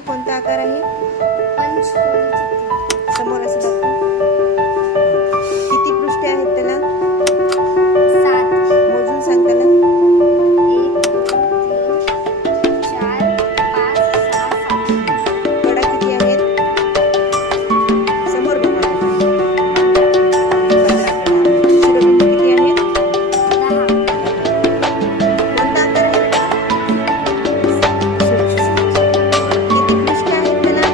कोणता आकार आहे? पंचकोनी. समोर असं दाखव. किती पृष्ठे आहेत त्याला? 7. मोजून सांग त्याला. 1 2 3 4 5 6 7. कडा किती आहेत? समोर बघा. 15 कडा. शिरोबिंदू किती आहेत? 10. कोणता आकार आहे? किती पृष्ठे आहेत त्याला?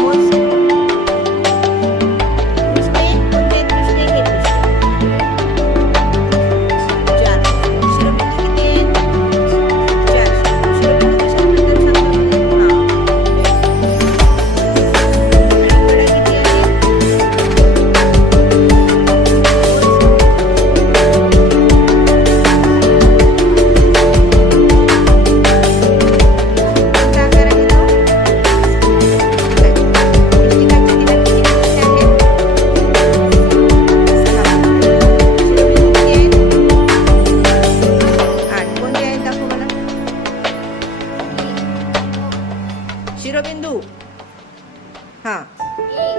मोज. पृष्ठे कोणते पृष्ठे? हे पृष्ठे 4. शिरोबिंदू किती आहेत? 4. शिरोबिंदू कशा म्हणतात सांगा मला. आणि कडा किती आहेत? कोणता आकार आहे तो? पुस्तिकाची दिलेली किती पृष्ठे आहेत? 6. शिरोबिंदू किती आहेत? 8. कोणते आहेत दाखव मला. शिरोबिंदू. हां. 1